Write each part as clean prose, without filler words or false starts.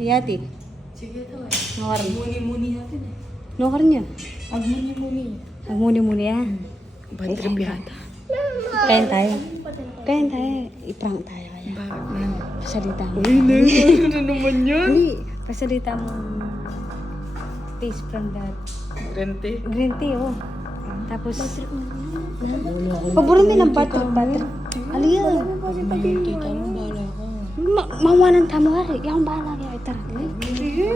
Yati. Sige daw eh. Nukar. Muni-muni natin eh. Nukar niya. Magmuni-muni. Magmuni-muni ah. Bad trip yata. Kain tayo. Kain tayo. I-prank tayo kaya. Bakit man? Pasalita mo. Uy, ano naman yun? Hindi. Pasalita mo. Taste from that. Rente. Green tea, oh. Tapos, paborito nilang butter. Ano yan? Tita mo, bahala ka. Mawanan tamo hari. Yung bahala kaya itara. Sige.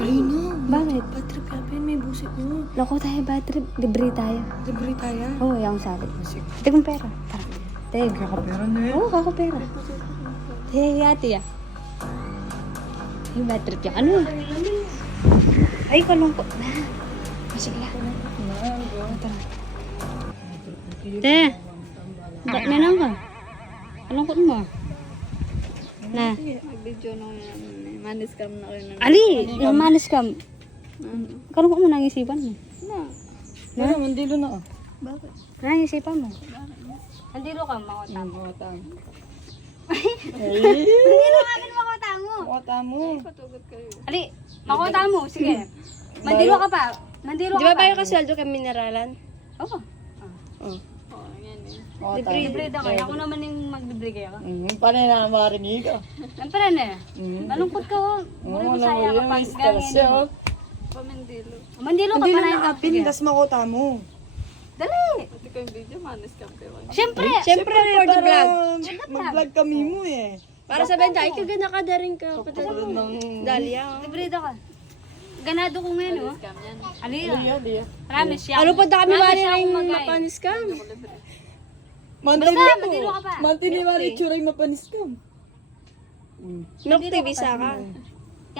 Ay na. Bakit? Bad trip yapin, may busit mo. Loko tayo bad trip. Libre tayo. Libre tayo. Oo, yung sabi. Sige. Ito kong pera. Tara. Tayo. Kakapera na eh. Oo, kako pera. Tayo yati ah. Yung bad trip yan. Ano? Ay, kalungkot na. Sige lang. Tara. Te. Ba't na lang ka? Kalungkot mo. Na. Video nung manis cam na kayo na. Ali! Namanis ka. Kalungkot mo nangisipan mo. Ano, mandilo na ah. Bakit? Nangisipan mo. Andilo ka, makota mo. Mawata mo. Andilo ka, makota mo. Mawata mo. Patugot kayo. Ali, makota mo. Sige. Mandilo ka pa. Mandilo Di ka ba pa. bayo ka sweldo kay mineralan? Oo. Oo, yan eh. Mawata Libre daw kayo. Ako naman yung maglibre kayo. Paano na marinig ka? Ang pala na. Malungkot ka oh. Mura mo saya kapag gangin. Pamendilo. Mandilo ka pa na yung kapig. Tapos makota mo. Dali. Pati ko yung video, manis cam kayo. Siyempre. Siyempre, for the vlog. Mag-vlog kami mo eh. Para sabihin tayo, ikaw ganakada rin ka. Dalia. Libre daw ka. Ganado ko ngayon oh. Ali ah. Diya. Promise siya. Ano pa dami Promise ba siya rin akong magay. mapanis cam? Basta, mandilo ka pa. Mantini mari churay mapanis ka. Milk tea, bisa ka.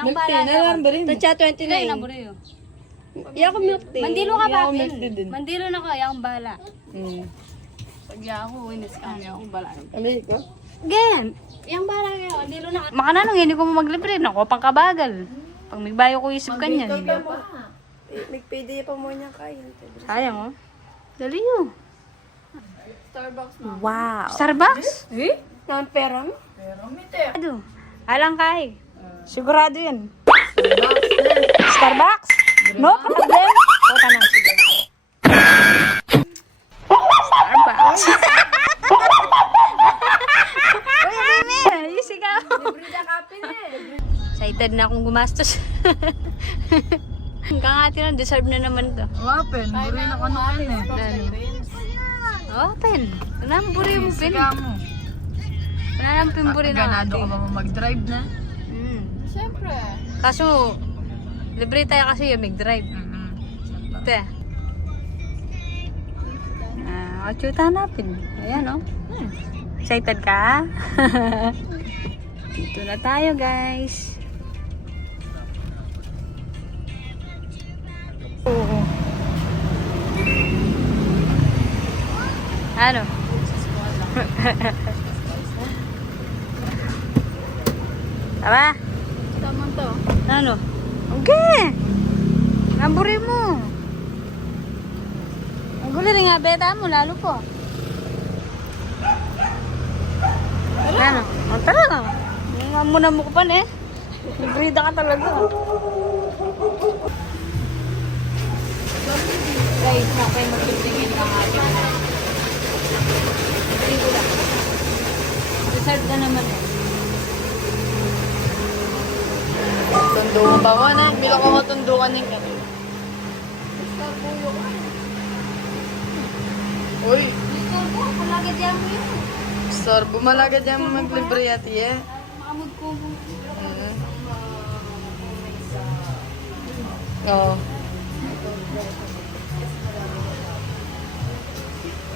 Yung bala niya. Tatsa Kaya 29. naburo yun. Iya ko milk tea. Mandilo ka pa, Ako Pin. milk din. Mandilo na ko, yung bala. Pag ako, winis kami ako bala. Alay ko. Ganyan. Yung bala kayo, mandilo na ka. Makananong, hindi ko maglibre. Naku, pang kabagal. Pag may bayo ko isip kanyan. Nagpayday pa mo niya kayo. Sayang oh. Dali yun. Starbucks na. Wow. Starbucks? Eh? Nan pera mo? Ano? Alang kahig. Sigurado yan. Starbucks? No problem. O ka na. Sige. Starbucks. Uy, baby. Yung sigaw. Excited na akong gumastos. Kangati na, deserve na naman to. Wapen, buri na kanuan eh. Open. Namburi mo, Pin. mo. Nanampin-buri na Ganado ka ba mag-drive na? Siyempre. Kaso, libre tayo kasi yung mag-drive. Ito eh. Chuta napin. Ayan oh. Excited ka? Dito na tayo guys. Oo. Ano? Tama? Tama to. Ano? Okay. Namburi mo. Ang gulo rin nga beta mo, lalo po. Ano? Ang talaga. Ang muna mo ko pa eh. Librida ka talaga. Guys, okay magpipigil ng ating librida. Deserve ka naman eh. Tundukan ba ko na? Bila ko matundukan yung kami. Uy, Palagad yan mo yun. storbo malaga dyan maglibre yati eh. Makamod ko mo. Oo.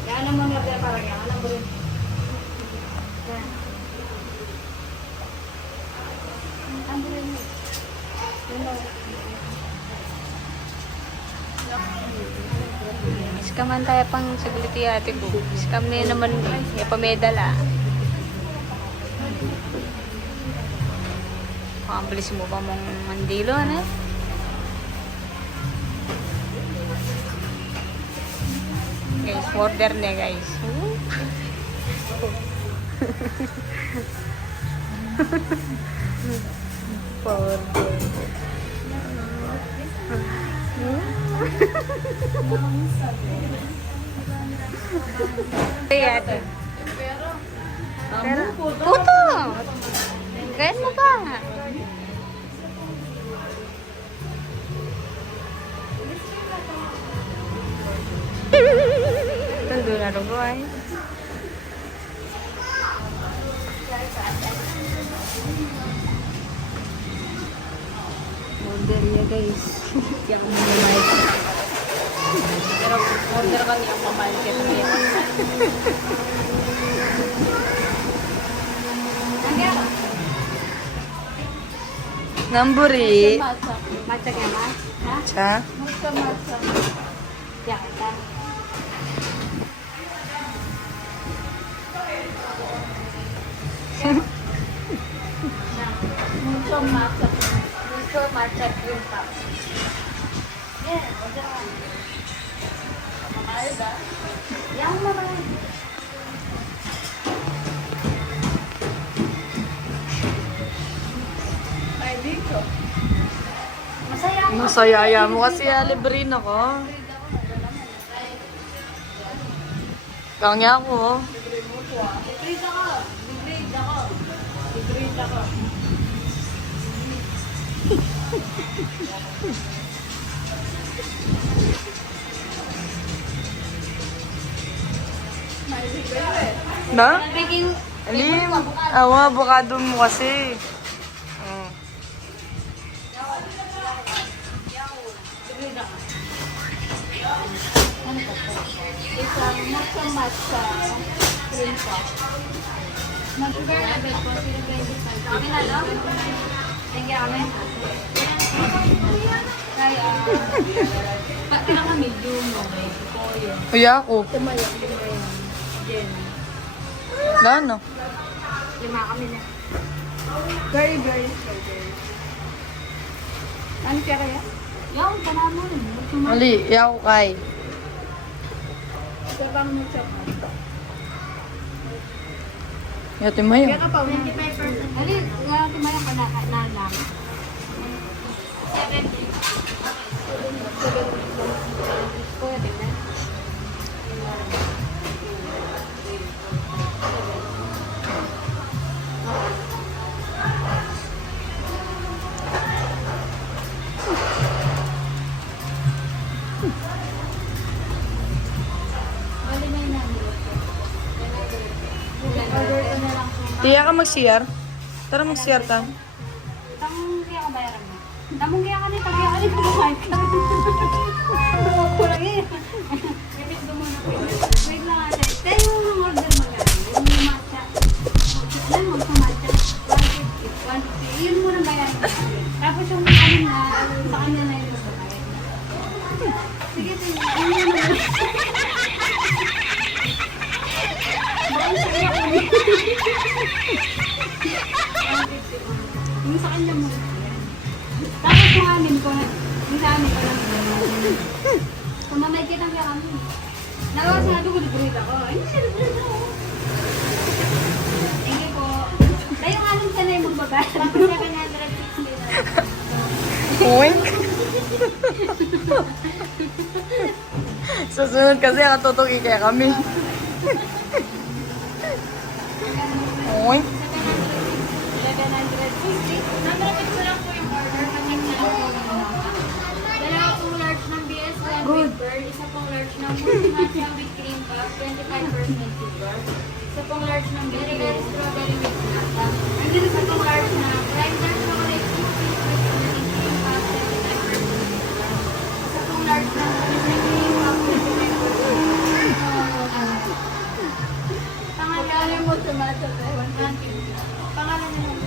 Yan ang mga parang yan. Alam mo rin. Iskaman tayo pang saglit ate ko. Iskam na naman ipamedala. Ang bilis mo pa mong mandilo, ano? Guys, order na guys. pa-order. Kaya ito. Pero, puto! Kaya mo ba? Tundo na rin ko ay. Order niya guys. Kaya ako mamamahal ka. Pero order kami ang mamahal ka. Namburi. Matcha ka na? Ha? Cha. Matcha. Kaya kita. Mucho matcha. Mucho matcha yung top. Yeah, order ka. Mamahal ba? Yang mamahal. Ay, dito. Masaya ako. Masayaya mo kasi libre na ko. Kanya ako. Degrade ako. Degrade ako. Degrade ako. Na? Nagiging Alim. Awa, avocado mo kasi. Oh. degrade ako. Ano to? Isang matcha cream puff. Mag-sugar na bed po. Kami na lang. Thank you, kami. Kaya, pati na kami, medium, okay. Koyo. Kuya ako. Tumaya. Jen. Lano? Lima kami na. Very, very sober. Ano kaya kaya? Yung, panamon. Mali, yaw kay. Isa pang matcha. Yati mo yun. Kaya ka pa. 25%. Ali, nga tumaya ka na lang. 70. Pwede na. Bali na yun namin. Order ko na lang po. Tiya ka mag-CR? Tara mag-CR ta. Tamong kaya ka bayaran mo. Tamong kaya ka nito, kaya ka nito kumain ka. Kulang eh. Wait, dumuna ko. Wait lang ate. Tayo yung order mo yan. Yung matcha. Alam mo, sa matcha. 150. Yun muna bayaran mo. Tapos yung ano na, sa kanya na yung bayaran. Sige, sige. Ano yun na? Yung sa kanya mo. Tapos yung amin ko, yung sa amin ko lang. Kung mamay kitang kaya kami. Nakasabi ko, librate ako. Ay, hindi siya librate ako. Thank you po. Tayo yung alam siya na yung magbabayad. Tapos 760 na. Oink. Susunod kasi katutuki kaya kami. Oink. 760. Natrapit ko lang po yung order. Pacheck na lang po yung mga. Dalawa pong large ng BS1 with bird. Isa pong large ng multi-matcha with cream puff. 25% sugar. Isa pong large ng very strawberry with nata. And then isa pong large na grinder chocolate chip with cream puff. 25% sugar. Isa pong large na cream puff. 25% Pangalan mo tomato. Pangalan na lang.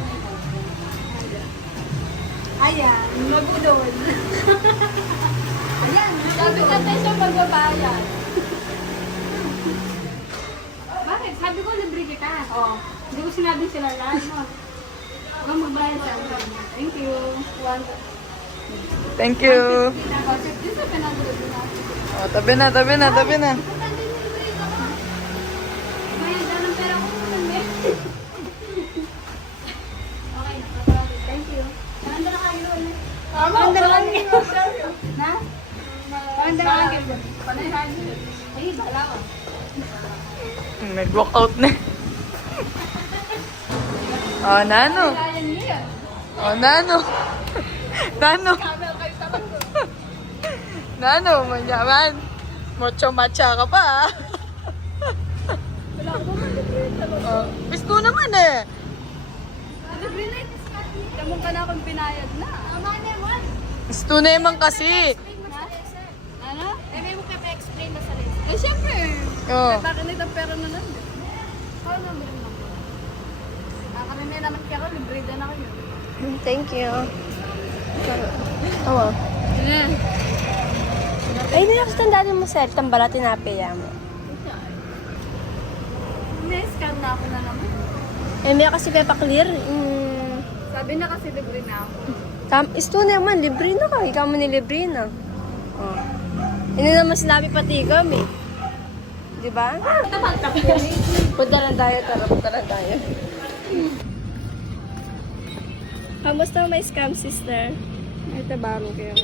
Ayan, magudod. Ayan, sabi natin siya magbabayad. Bakit? Sabi ko libre kita. Oh, hindi ko sinabi sila lahat, no? Huwag magbayad sa akin. Thank you. Thank you. Dito ka na natin. Oh, tabi na, tabi na, tabi na. Bayad daw ng pera ko. Okay, thank you. Ang dalawang na? Ang dalawang panay hagi. Ay, bala ko. Nag-walk out na. Oh, Nano. Kaya niya. Oh, Nano. Nano. Nano, manyaman. Mocho matcha ka pa, ah. Wala ko naman. Oh, pisto naman eh. Kamong ka na akong pinayad na. Ama naman. Pisto naman kasi. Ano? Eh, may mo ka pa-explain na sa list. Eh, syempre. Oh. Bakit nagtapera na lang? Kaya naman rin naman. Nakakarinig naman kaya ako, libre na ako yun. Thank you. Oo. Yeah. Ay, nakastandaan mo, sir. Tambala, tinapaya mo. Na-scan na ako na naman. Eh, may kasi Pepa Clear. Sabi na kasi libre na ako. Isto naman, libre na ka. Ikaw mo nilibre na. Oh. Hindi naman sinabi pati kami. Di ba? Punta lang tayo, tara. Punta lang tayo. Kamusta may scam, sister? Ay, tabaro kayo.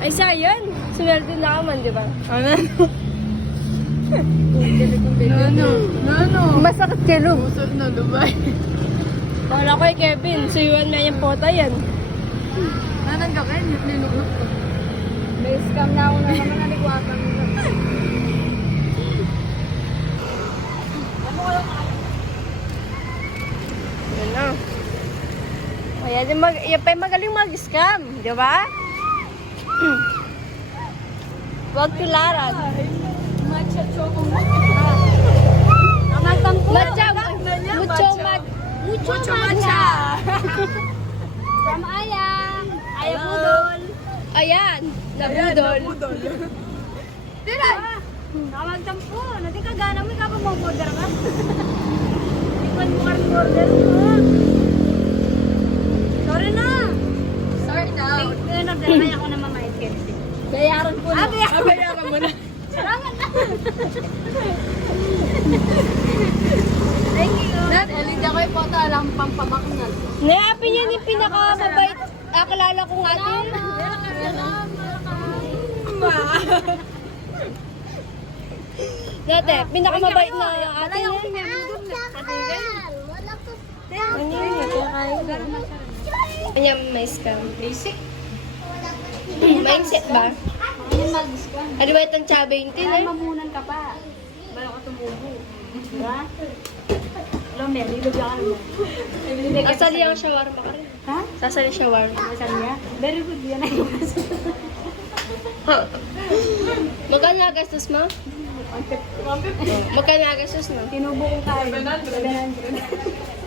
Ay, sayang. Sumerte na ka man, di ba? Ano? No. Masakit kay Lub. Pusod na Dubai. Wala ko kay Kevin. Suyuan na yung pota yan. Anong gawin? Nilulot ko. May scam na ako na naman naligwasan nila. Yun na. Kaya yan pa yung magaling mag-scam. Di ba? Huwag tularan. Matcha choco Matcha. Mucho matcha. From Ayang. Ayang Budol. Ayan. Nabudol. Tira! Nakawagtampo. Nadi ka gana mo, ikaw pa mo order ka. Ikaw mo order mo. Sorry na. Sorry na. Order kaya ako na mamahit kasi. Bayaran ko na. Bayaran mo na. Salamat na. Thank you. Alin ako yung pota lang pampamaknal. Nayapi niya yung pinakamabait. Akalala kong ate. Dati, pinakamabait na ate niya. Ano yun? Kanya may scam. Basic. Mindset ba? Ano mag-scam? Ano ba itong tsa 20 Kaya eh? mamunan ka pa. Bala ka tumubo. Diba? Alam mo, nilagyan ka naman. Sasali ang shawarma ka rin. Ha? Sasali shawarma. Saan niya? Very good yan ay Magkano nagastos mo? Magkano nagastos mo? Tinubo ko tayo. 700.